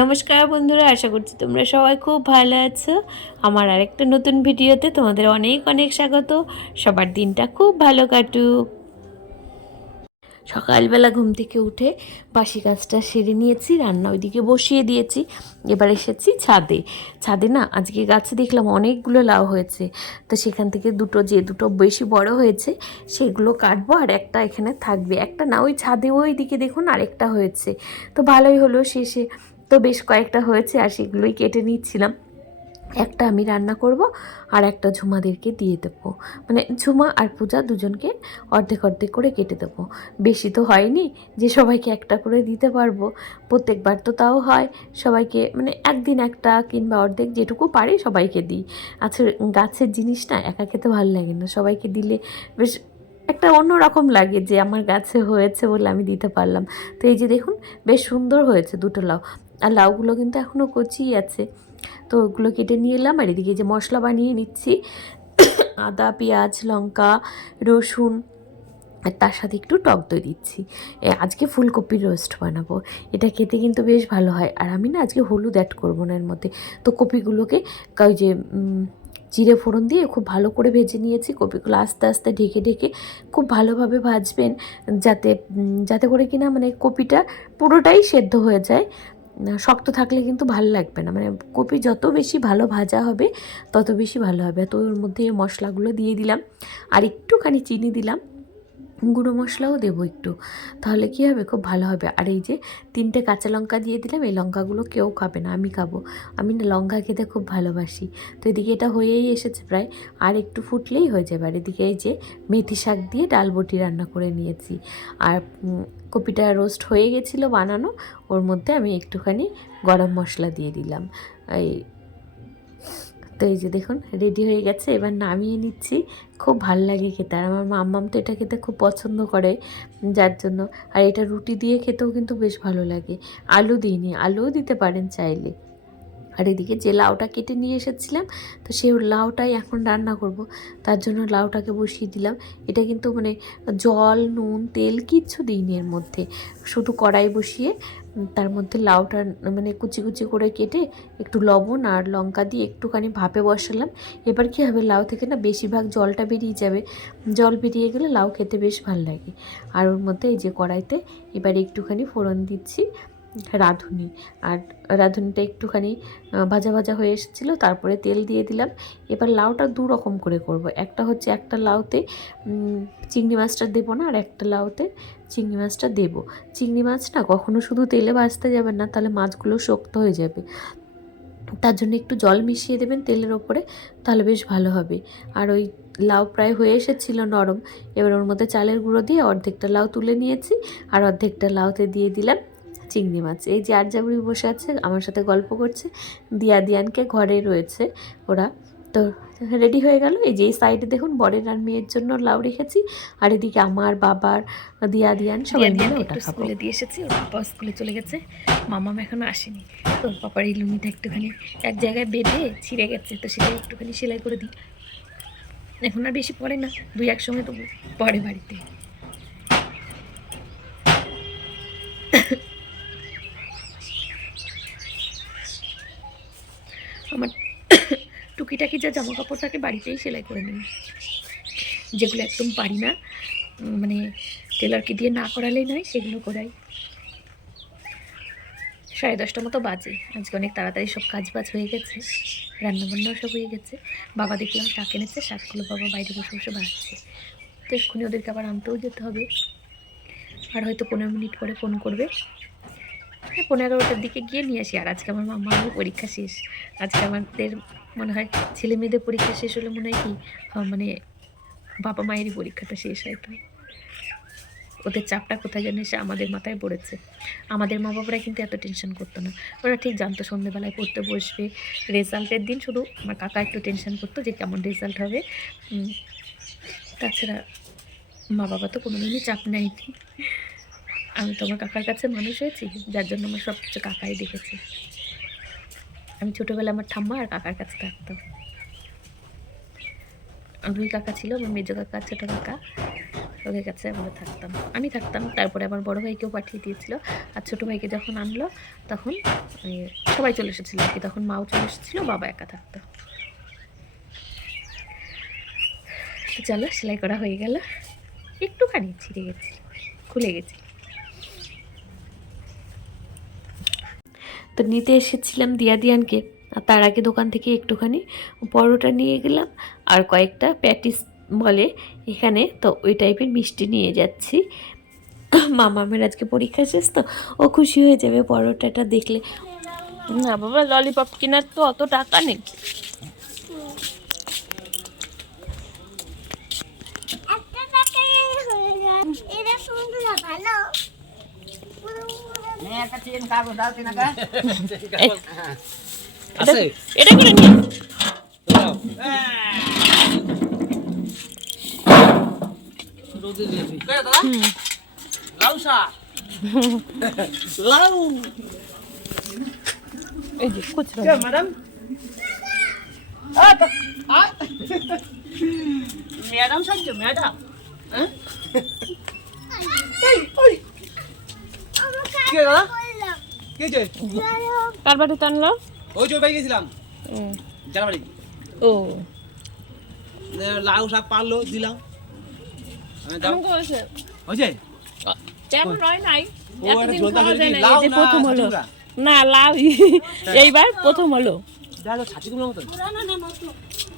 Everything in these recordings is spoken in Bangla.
নমস্কার বন্ধুরা, আশা করছি তোমরা সবাই খুব ভালো আছো। আমার আরেকটা নতুন ভিডিওতে তোমাদের অনেক অনেক স্বাগত। সবার দিনটা খুব ভালো কাটুক। সকালবেলা ঘুম থেকে উঠে বাসি কাজটা সেরে নিয়েছি, রান্না ওইদিকে বসিয়ে দিয়েছি। এবার এসেছি ছাদে। ছাদে না আজকে গাছে দেখলাম অনেকগুলো লাউ হয়েছে, তো সেখান থেকে দুটো বেশি বড় হয়েছে সেগুলো কাটবো, আর একটা এখানে থাকবে। একটা না, ওই ছাদে ওই দিকে দেখুন আরেকটা হয়েছে, তো ভালোই হলো। শেষে তো বেশ কয়েকটা হয়েছে আর সেগুলোই কেটে নিচ্ছিলাম। একটা আমি রান্না করব আর একটা ঝুমাদেরকে দিয়ে দেবো, মানে ঝুমা আর পূজা দুজনকে অর্ধেক অর্ধেক করে কেটে দেবো। বেশি তো হয়নি যে সবাইকে একটা করে দিতে পারবো, প্রত্যেকবার তো তাও হয় সবাইকে, মানে একদিন একটা কিংবা অর্ধেক যেটুকু পারি সবাইকে দিই। আচ্ছা, গাছের জিনিস না একা খেতে ভালো লাগে না, সবাইকে দিলে বেশ একটা অন্যরকম লাগে যে আমার গাছে হয়েছে বলে আমি দিতে পারলাম। তো এই যে দেখুন বেশ সুন্দর হয়েছে দুটো লাউ, আর লাউগুলো কিন্তু এখনও কচিই আছে। তো ওগুলো কেটে নিয়ে এলাম, আর এদিকে যে মশলা বানিয়ে নিচ্ছি, আদা পেঁয়াজ লঙ্কা রসুন, আর তার সাথে একটু টক দই দিচ্ছি। আজকে ফুলকপির রোস্ট বানাবো, এটা খেতে কিন্তু বেশ ভালো হয়। আর আমি না আজকে হলুদ অ্যাড করবো না এর মধ্যে। তো কপিগুলোকে ওই যে জিরে ফোড়ন দিয়ে খুব ভালো করে ভেজে নিয়েছি। কপিগুলো আস্তে আস্তে ঢেকে ঢেকে খুব ভালোভাবে ভাজবেন, যাতে যাতে করে কিনা মানে কপিটা পুরোটাই সেদ্ধ হয়ে যায়। শক্ত থাকলে কিন্তু ভালো লাগবে না, মানে কপি যত বেশি ভালো ভাজা হবে তত বেশি ভালো হবে। তো ওর মধ্যে মশলাগুলো দিয়ে দিলাম, আর একটুখানি চিনি দিলাম, গুঁড়ো মশলাও দেবো একটু, তাহলে কী হবে খুব ভালো হবে। আর এই যে 3টে কাঁচা লঙ্কা দিয়ে দিলাম, এই লঙ্কাগুলো কেউ খাবে না, আমি খাবো। আমি না লঙ্কা খেতে খুব ভালোবাসি। তো এদিকে এটা হয়েই এসেছে প্রায়, আর একটু ফুটলেই হয়ে যাবে। আর এদিকে এই যে মেথি শাক দিয়ে ডাল বটি রান্না করে নিয়েছি, আর কপিটা রোস্ট হয়ে গেছিলো বানানো, ওর মধ্যে আমি একটুখানি গরম মশলা দিয়ে দিলাম। এই তো এই যে দেখুন রেডি হয়ে গেছে, এবার নামিয়ে নিচ্ছি। খুব ভাল লাগে খেতে, আর আমার মাম্মাম তো এটা খেতে খুব পছন্দ করে, যার জন্য। আর এটা রুটি দিয়ে খেতেও কিন্তু বেশ ভালো লাগে। আলু দিইনি, আলুও দিতে পারেন চাইলে। আর এদিকে যে লাউটা কেটে নিয়ে এসেছিলাম, তো সেই লাউটাই এখন রান্না করব, তার জন্য লাউটাকে বসিয়ে দিলাম। এটা কিন্তু মানে জল নুন তেল কিচ্ছু দিইনি এর মধ্যে, শুধু কড়াই বসিয়ে তার মধ্যে লাউটা মানে কুচি কুচি করে কেটে একটু লবণ আর লঙ্কা দিয়ে একটুখানি ভাপে বসালাম। এবার কী হবে, লাউ থেকে না বেশিরভাগ জলটা বেরিয়ে যাবে, জল বেরিয়ে গেলে লাউ খেতে বেশ ভালো লাগে। আর ওর মধ্যে এই যে কড়াইতে এবার একটুখানি ফোড়ন দিচ্ছি রাঁধুনি, আর রাঁধুনিটা একটুখানি ভাজা ভাজা হয়ে এসেছিলো, তারপরে তেল দিয়ে দিলাম। এবার লাউটা দু রকম করে করব, একটা হচ্ছে একটা লাউতে চিংড়ি মাছটা দেবো না, আর একটা লাউতে চিংড়ি মাছটা দেবো। চিংড়ি মাছ না কখনো শুধু তেলে ভাজতে যাবেন না, তাহলে মাছগুলো শক্ত হয়ে যাবে, তার জন্য একটু জল মিশিয়ে দেবেন তেলের ওপরে, তাহলে বেশ ভালো হবে। আর ওই লাউ প্রায় হয়ে এসেছিলো নরম, এবার ওর মধ্যে চালের গুঁড়ো দিয়ে অর্ধেকটা লাউ তুলে নিয়েছি, আর অর্ধেকটা লাউতে দিয়ে দিলাম চিংড়ি মাছ। এই যে আরজাবুড়ি বসে আছে আমার সাথে গল্প করছে, দিয়ানকে ঘরে রয়েছে ওরা। তো রেডি হয়ে গেল। এই যে এই সাইডে দেখুন বরের আর মেয়ের জন্য লাউ রেখেছি, আর এদিকে আমার বাবার দিয়ান সবাই মিলে ওটা খাবো। স্কুলে দিয়ে এসেছি, ওর পাপা স্কুলে চলে গেছে, মামাম এখনও আসেনি। তো পাপার এই লুঙ্গিটা একটুখানি এক জায়গায় বেঁধে ছিঁড়ে গেছে, তো সেটা একটুখানি সেলাই করে দিই। এখন আর বেশি পড়ে না, 2-1 সময় তো পড়ে বাড়িতে। আমার টুকিটাকি যা জামা কাপড় থাকে বাড়িতেই সেলাই করে নিই, যেগুলো একদম পারি না, মানে টেলারকে দিয়ে না করালেই নয়, সেগুলো করাই। 10:30 মতো বাজে, আজকে অনেক তাড়াতাড়ি সব কাজ বাজ হয়ে গেছে, রান্নাবান্নাও সব হয়ে গেছে। বাবা দেখলাম শাক এনেছে, শাকগুলো বাবা বাইরে বসে বসে বাঁচছে, তো এক্ষুনি ওদেরকে আবার আনতেও যেতে হবে। আর হয়তো 15 মিনিট পরে ফোন করবে, 15-11টার দিকে গিয়ে নিয়ে আসি। আর আজকে আমার মামারও পরীক্ষা শেষ, আজকে আমাদের মনে হয় ছেলে মেয়েদের পরীক্ষা শেষ হলে মনে হয় কি মানে বাবা মায়েরই পরীক্ষাটা শেষ হয়, তো ওদের চাপটা কোথায় যেন এসে আমাদের মাথায় পড়েছে। আমাদের মা বাবারা কিন্তু এত টেনশন করতো না, ওরা ঠিক জানতো সন্ধ্যেবেলায় পড়তে বসবে, রেজাল্টের দিন শুধু আমার কাকা একটু টেনশন করতো যে কেমন রেজাল্ট হবে, তাছাড়া মা বাবা তো কোনোদিনই চাপ নেয়নি। আমি তো আমার কাকার কাছে মানুষ হয়েছি, যার জন্য আমার সব কিছু কাকাই দেখেছে। আমি ছোটোবেলায় আমার ঠাম্মা আর কাকার কাছে থাকতাম। 2 কাকা ছিল, আমার মেজো কাকা ছোটো কাকা, ওদের কাছে আমরা থাকতাম, আমি থাকতাম। তারপরে আমার বড় ভাইকেও পাঠিয়ে দিয়েছিল। আর ছোটো ভাইকে যখন আনলো তখন সবাই চলে এসেছিলো আর কি, তখন মাও চলে এসেছিলো, বাবা একা থাকতো। তো চলো, সেলাই করা হয়ে গেল, একটুখানি ছিঁড়ে গেছে, খুলে গেছে। তো নিতে এসেছিলাম দিয়ানকে, আর তার আগে দোকান থেকে একটুখানি পরোটা নিয়ে গেলাম আর কয়েকটা প্যাটিস বলে এখানে, তো ওই টাইপের মিষ্টি নিয়ে যাচ্ছি। মামামের আজকে পরীক্ষা শেষ, তো ও খুশি হয়ে যাবে পরোটাটা দেখলে। না বাবা, ললিপপ কেনার তো অত টাকা নেই। এটা করে নিয়ে ম্যাডাম ম্যাডাম সাহায্য ম্যাডাম কার বাড়িতে আনলো? ওই যে বাড়ি গেছিলাম যার বাড়ি। ও লাউ শাক পারলো দিলাম। প্রথম হলো না লাউ, এইবার প্রথম হলো।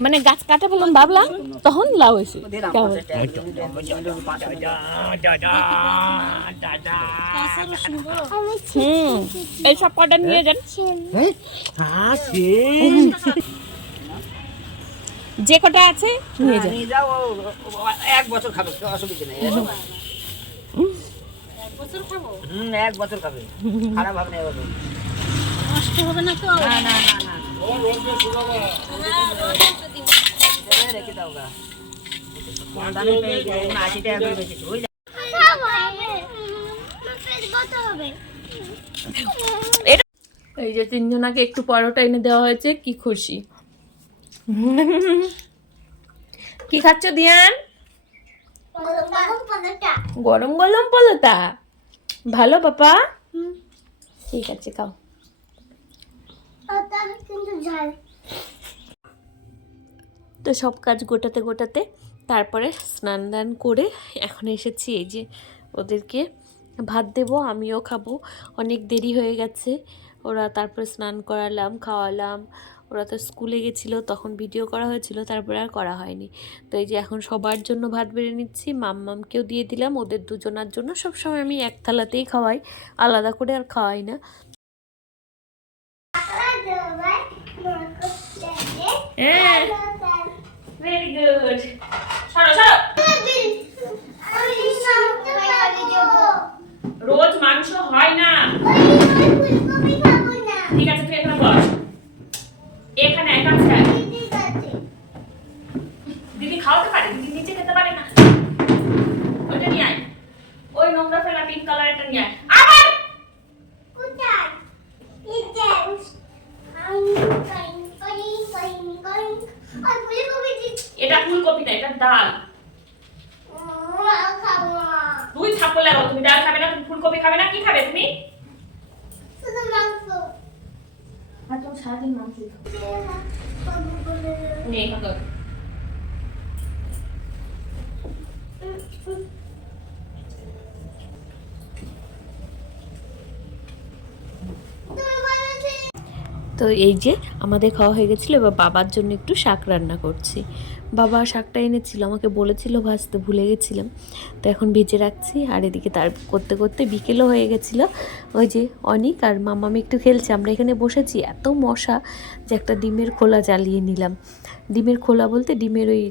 মানে গাছ কাটা বললাম ভাবলাম, তখন লাউ এসে এই সব কটা নিয়ে যান, যে কটা আছে নিয়ে যাও। 1 বছর খাবে, অসুবিধা নেই। 1 বছর খাবে, খারাপ হবে না, কষ্ট হবে না তো? না না না না, রেখে দাও গা। এই যে 3 জনাকে একটু পরোটা এনে দেওয়া হয়েছে, কি খুশি। কি খাচ্ছ দিয়ান? গরম গরম পরোটা, ভালো পাপা? ঠিক আছে, খাও। তো সব কাজ গোটাতে গোটাতে তারপরে স্নান দান করে এখন এসেছি এই যে ওদেরকে ভাত দেব, আমিও খাবো। অনেক দেরি হয়ে গেছে, ওরা তারপরে স্নান করালাম, খাওয়ালাম। ওরা তো স্কুলে গেছিলো, তখন ভিডিও করা হয়েছিল, তারপরে আর করা হয়নি। তো এই যে এখন সবার জন্য ভাত বেড়ে নিচ্ছি, মাম্মামকেও দিয়ে দিলাম, ওদের দুজনার জন্য। সবসময় আমি এক থালাতেই খাওয়াই, আলাদা করে আর খাওয়াই না। ভেরি গুড, সরো সরো। রোজ মাংস হয় না, ঠিক আছে তুই এখানে বস, এখানে একা ছাড়। দিদি খাওয়াতে পারে, দিদি নিচে খেতে পারে না। ওইটা নিয়ে আয়, ওই নোংরা ফেলা পিঙ্ক কালারটা নিয়ে আয়। আবার কোথায়? এটা ফুলকপি না, এটা ডাল। তুই থাকো লাগাও, তুমি ডাল খাবে না, তুমি ফুলকপি খাবে না, কি খাবে তুমি? আর তুমি সারাদিন মাংস নেই খাও। তো এই যে আমাদের খাওয়া হয়ে গেছিলো, এবার বাবার জন্য একটু শাক রান্না করছি। বাবা শাকটা এনেছিল, আমাকে বলেছিল ভাজতে, ভুলে গেছিলাম, তো এখন ভেজে রাখছি। আর এদিকে তার করতে করতে বিকেলও হয়ে গেছিলো। ওই যে অনিক আর মামামি একটু খেলছে, আমরা এখানে বসেছি, এত মশা যে একটা ডিমের খোলা জ্বালিয়ে নিলাম। ডিমের খোলা বলতে ডিমের ওই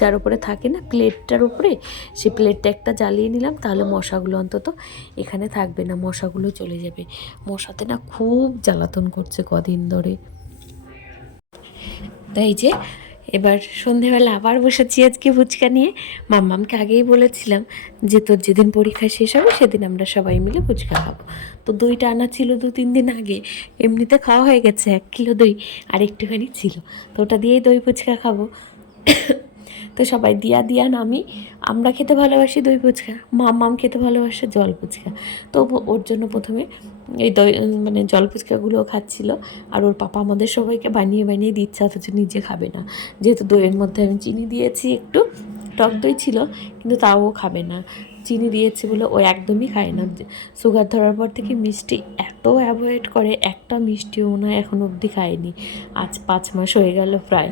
যার উপরে থাকে না, প্লেটটার উপরে, সেই প্লেটটা একটা জ্বালিয়ে নিলাম, তাহলে মশাগুলো অন্তত এখানে থাকবে না, মশাগুলো চলে যাবে। মশাতে না খুব জ্বালাতন করছে কদিন ধরে। তাই যে এবার সন্ধেবেলা আবার বসেছি আজকে ফুচকা নিয়ে। মাম্মামকে আগেই বলেছিলাম যে তোর যেদিন পরীক্ষা শেষ হবে সেদিন আমরা সবাই মিলে ফুচকা খাবো। তো দইটা আনা ছিল 2-3 দিন আগে, এমনিতে খাওয়া হয়ে গেছে 1 কিলো দই, আর একটুখানি ছিল, তো ওটা দিয়েই দই ফুচকা খাবো। তো তো সবাই দিয়ান আমরা খেতে ভালোবাসি দই ফুচকা, মাম খেতে ভালোবাসে জল ফুচকা। তো ওর জন্য প্রথমে এই দই মানে জল ফুচকাগুলোও খাচ্ছিল, আর ওর পাপা আমাদের সবাইকে বানিয়ে দিচ্ছে, অথচ নিজে খাবে না। যেহেতু দইয়ের মধ্যে আমি চিনি দিয়েছি, একটু টক দই ছিল কিন্তু তাও ও খাবে না। চিনি দিয়েছি বলে ও একদমই খায় না। সুগার ধরার পর থেকে মিষ্টি এত অ্যাভয়েড করে, একটা মিষ্টিও মনে হয় এখন অবধি খায়নি। আজ 5 মাস হয়ে গেল প্রায়।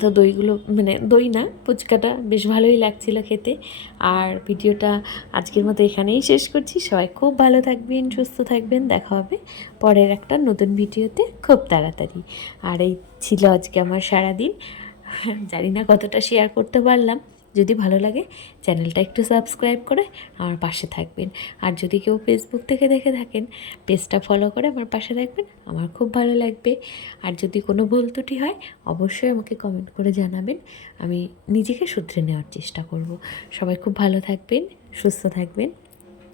তো দইগুলো মানে দই না, ফুচকাটা বেশ ভালোই লাগছিল খেতে। আর ভিডিওটা আজকের মতো এখানেই শেষ করছি। সবাই খুব ভালো থাকবেন, সুস্থ থাকবেন। দেখা হবে পরের একটা নতুন ভিডিওতে খুব তাড়াতাড়ি। আর এই ছিল আজকে আমার সারাদিন। জানি না কতটা শেয়ার করতে পারলাম। যদি ভালো লাগে চ্যানেলটা একটু সাবস্ক্রাইব করে আমার পাশে থাকবেন। আর যদি কেউ ফেসবুক থেকে দেখে থাকেন, পেজটা ফলো করে আমার পাশে থাকবেন, আমার খুব ভালো লাগবে। আর যদি কোনো ভুল ত্রুটি হয় অবশ্যই আমাকে কমেন্ট করে জানাবেন, আমি নিজেকে শুধরে নেওয়ার চেষ্টা করব। সবাই খুব ভালো থাকবেন, সুস্থ থাকবেন,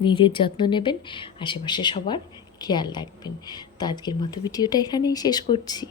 নিজের যত্ন নেবেন, আশেপাশে সবার খেয়াল রাখবেন। তো আজকের মতো ভিডিওটা এখানেই শেষ করছি।